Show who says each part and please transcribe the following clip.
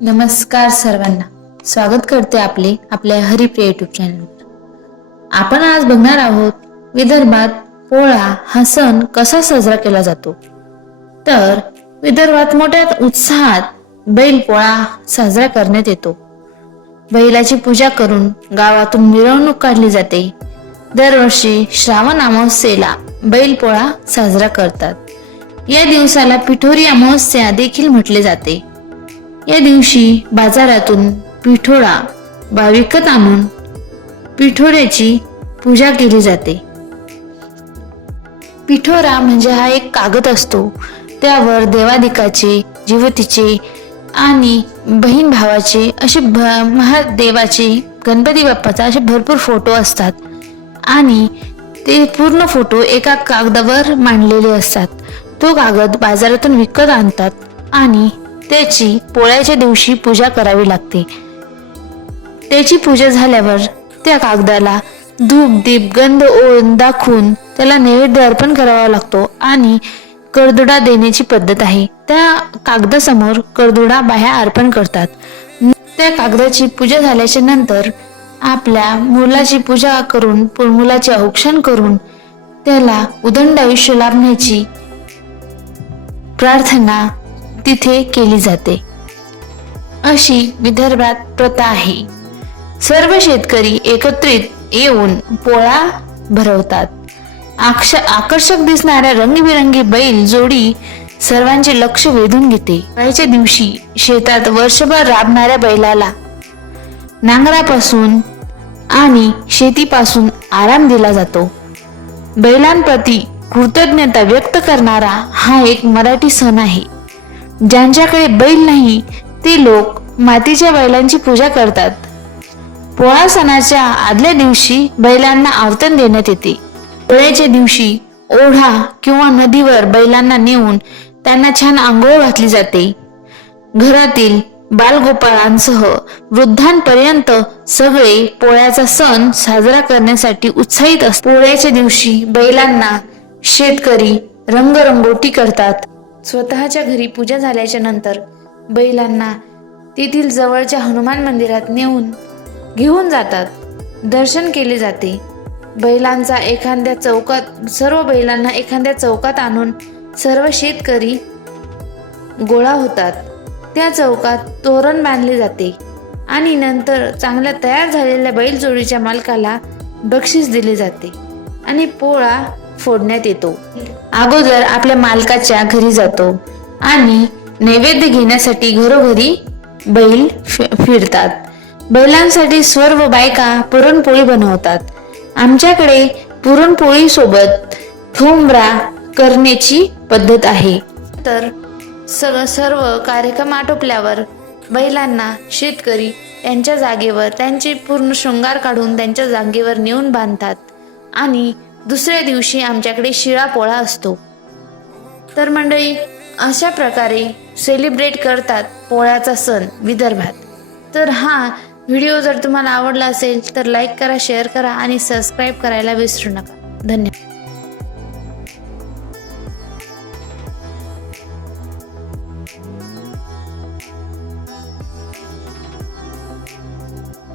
Speaker 1: नमस्कार सर्वांना. स्वागत करते आपले आपल्या हरिप्रिय युट्यूब चॅनलवर आपण आज बघणार आहोत विदर्भात पोळा हा सण कसा साजरा केला जातो? तर विदर्भात मोठ्या उत्साहात बैल पोळा साजरा करण्यात येतो. बैलाची पूजा करून गावातून मिरवणूक काढली जाते. दरवर्षी श्रावण अमावस्येला बैल पोळा साजरा करतात. या दिवसाला पिठोरी अमावस्या देखील म्हटले जाते. या दिवशी बाजारातून पिठोळा बा विकत आणून पिठोऱ्याची पूजा केली जाते. पिठोरा म्हणजे हा एक कागद असतो. त्यावर देवादिकाचे जीवतीचे आणि बहीण भावाचे असे भ- महादेवाचे गणपती बाप्पाचा असे भरपूर फोटो असतात. आणि ते पूर्ण फोटो एका कागदावर मांडलेले असतात. तो कागद बाजारातून विकत आणतात आणि त्याची पोळ्याच्या दिवशी पूजा करावी लागते. त्याची पूजा झाल्यावर त्या कागदाला धूप दीप गंध ओळून दाखवून त्याला नैवेद्य अर्पण करावा लागतो आणि करदुडा देण्याची पद्धत आहे. त्या कागदासमोर करदुडा बाह्या अर्पण करतात. त्या कागदाची पूजा झाल्याच्यानंतर आपल्या मुलाची पूजा करून पु- मुलाचे औक्षण करून त्याला उदंड आयुष्य लाभण्याची प्रार्थना तिथे केली जाते. अशी विदर्भात प्रथा आहे. सर्व शेतकरी एकत्रित येऊन पोळा भरवतात. आक्ष आकर्षक दिसणाऱ्या रंगीबिरंगी बैल जोडी सर्वांचे लक्ष वेधून घेते. पोळ्याच्या दिवशी शेतात वर्षभर राबणाऱ्या बैलाला नांगरापासून आणि शेतीपासून आराम दिला जातो. बैलांप्रती कृतज्ञता व्यक्त करणारा हा एक मराठी सण आहे. ज्यांच्याकडे बैल नाही ते लोक मातीच्या बैलांची पूजा करतात. पोळा सणाच्या आदल्या दिवशी बैलांना आवतण देण्यात येते. पोळ्याच्या दिवशी ओढा किंवा नदीवर बैलांना नेऊन त्यांना छान आंघोळ घातली जाते. घरातील बालगोपाळांसह वृद्धांपर्यंत सगळे पोळ्याचा सण साजरा करण्यासाठी उत्साहित असतात. पोळ्याच्या दिवशी बैलांना शेतकरी रंगरंगोटी करतात. स्वतःच्या घरी पूजा झाल्याच्यानंतर बैलांना तेथील जवळच्या हनुमान मंदिरात नेऊन घेऊन जातात. दर्शन केले जाते. बैलांचा एखाद्या चौकात सर्व बैलांना एखाद्या चौकात आणून सर्व शेतकरी गोळा होतात. त्या चौकात तोरण बांधले जाते आणि नंतर चांगल्या तयार झालेल्या बैलजोडीच्या मालकाला बक्षीस दिले जाते आणि पोळा फोडण्यात येतो. अगोदर आपल्या मालकाच्या घरी जातो आणि नैवेद्य घेण्यासाठी घरोघरी बैल फि- फिरतात. बैलांसाठी सर्व बायका पुरणपोळी बनवतात. आमच्याकडे पुरणपोळी सोबत ठोंबरा करण्याची पद्धत आहे. तर सगळं सर्व कार्यक्रम आटोपल्यावर बैलांना शेतकरी त्यांच्या जागेवर त्यांचे पूर्ण शृंगार काढून त्यांच्या जागेवर नेऊन बांधतात आणि दुसऱ्या दिवशी आमच्याकडे शिळा पोळा असतो. तर मंडळी अशा प्रकारे सेलिब्रेट करतात पोळ्याचा सण विदर्भात. तर हा व्हिडिओ जर तुम्हाला आवडला असेल तर लाईक करा शेअर करा आणि सबस्क्राईब करायला विसरू नका. धन्यवाद.